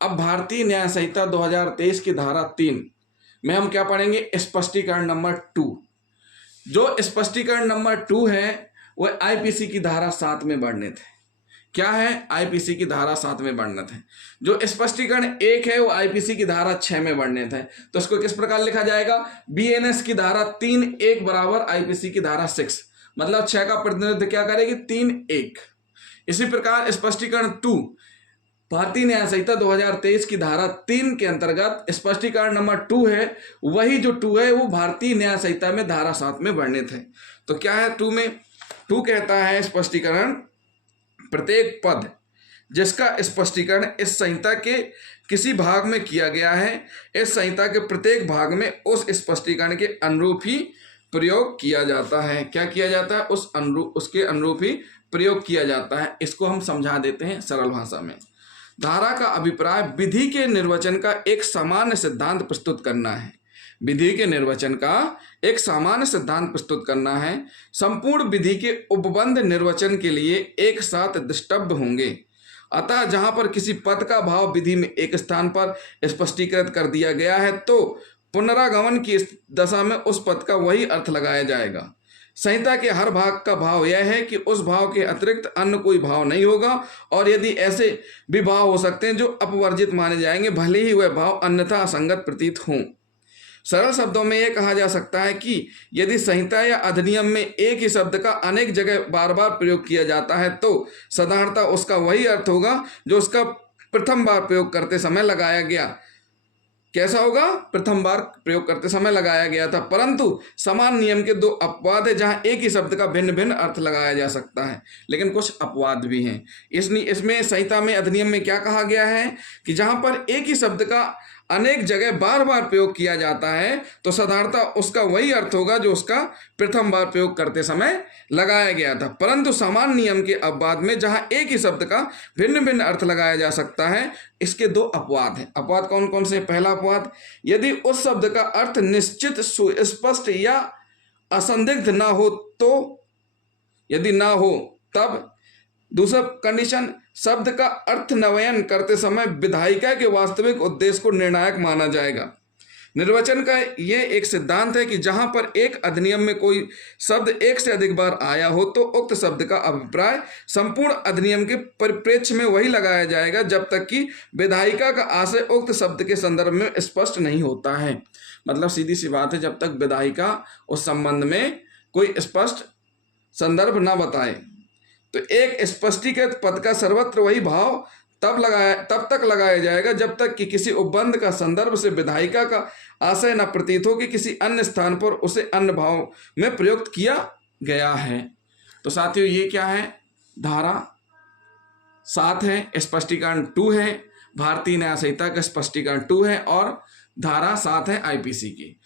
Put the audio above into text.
अब भारतीय न्याय संहिता 2023 की धारा 3 में हम क्या पढ़ेंगे? स्पष्टीकरण नंबर 2। जो स्पष्टीकरण नंबर 2 है वह आईपीसी की धारा 7 में वर्णित है। क्या है? आईपीसी की धारा 7 में वर्णित है। जो स्पष्टीकरण 1 है वो आईपीसी की धारा 6 में वर्णित है। तो इसको किस प्रकार लिखा जाएगा? बीएनएस की धारा 3(1) बराबर आईपीसी की धारा 6, मतलब 6 का प्रतिनिधित्व क्या करेगी? 3(1। इसी प्रकार स्पष्टीकरण 2 भारतीय न्याय संहिता 2023 की धारा 3 के अंतर्गत स्पष्टीकरण नंबर 2 है, वही जो 2 है वो भारतीय न्याय संहिता में धारा 7 में वर्णित है। तो क्या है 2 में? 2 कहता है स्पष्टीकरण, प्रत्येक पद जिसका स्पष्टीकरण इस संहिता के किसी भाग में किया गया है, इस संहिता के प्रत्येक भाग में उस स्पष्टीकरण के अनुरूप ही प्रयोग किया जाता है। क्या किया जाता है? उसके अनुरूप ही प्रयोग किया जाता है। इसको हम समझा देते हैं सरल भाषा में। धारा का अभिप्राय विधि के निर्वचन का एक सामान्य सिद्धांत प्रस्तुत करना है। विधि के निर्वचन का एक सामान्य सिद्धांत प्रस्तुत करना है। संपूर्ण विधि के उपबंध निर्वचन के लिए एक साथ द्रष्टव्य होंगे। अतः जहां पर किसी पद का भाव विधि में एक स्थान पर स्पष्टीकृत कर दिया गया है तो पुनरागमन की दशा में उस पद का वही अर्थ लगाया जाएगा। संहिता के हर भाग का भाव यह है कि उस भाव के अतिरिक्त अन्य कोई भाव नहीं होगा, और यदि ऐसे भी भाव हो सकते हैं जो अपवर्जित माने जाएंगे, भले ही वह भाव अन्यथा असंगत प्रतीत हों। सरल शब्दों में यह कहा जा सकता है कि यदि संहिता या अधिनियम में एक ही शब्द का अनेक जगह बार बार प्रयोग किया जाता है तो साधारणतः उसका वही अर्थ होगा जो उसका प्रथम बार प्रयोग करते समय लगाया गया। कैसा होगा? प्रथम बार प्रयोग करते समय लगाया गया था। परंतु समान नियम के दो अपवाद है जहां एक ही शब्द का भिन्न भिन्न अर्थ लगाया जा सकता है, लेकिन कुछ अपवाद भी हैं। इसलिए इसमें संहिता में, अधिनियम में क्या कहा गया है कि जहां पर एक ही शब्द का अनेक जगह बार बार प्रयोग किया जाता है तो साधारणतः उसका वही अर्थ होगा जो उसका प्रथम बार प्रयोग करते समय लगाया गया था। परंतु समान नियम के अपवाद में जहां एक ही शब्द का भिन्न भिन्न अर्थ लगाया जा सकता है, इसके दो अपवाद हैं। अपवाद कौन कौन से? पहला अपवाद, यदि उस शब्द का अर्थ निश्चित, सुस्पष्ट या असंदिग्ध ना हो तो, यदि ना हो तब। दूसरा कंडीशन, शब्द का अर्थ नवयन करते समय विधायिका के वास्तविक उद्देश्य को निर्णायक माना जाएगा। निर्वचन का यह एक सिद्धांत है कि जहां पर एक अधिनियम में कोई शब्द एक से अधिक बार आया हो तो उक्त शब्द का अभिप्राय संपूर्ण अधिनियम के परिप्रेक्ष्य में वही लगाया जाएगा जब तक कि विधायिका का आशय उक्त शब्द के संदर्भ में स्पष्ट नहीं होता है। मतलब सीधी सी बात है, जब तक विधायिका उस संबंध में कोई स्पष्ट संदर्भ न बताए तो एक स्पष्टीकृत पद का सर्वत्र वही भाव तब तक लगाया जाएगा जब तक कि किसी उपबंध का संदर्भ से विधायिका का आशय न प्रतीत हो कि किसी अन्य स्थान पर उसे अन्य भाव में प्रयुक्त किया गया है। तो साथियों, ये क्या है? धारा 7 है, स्पष्टीकरण 2 है, भारतीय न्याय संहिता का स्पष्टीकरण 2 है और धारा 7 है आईपीसी की।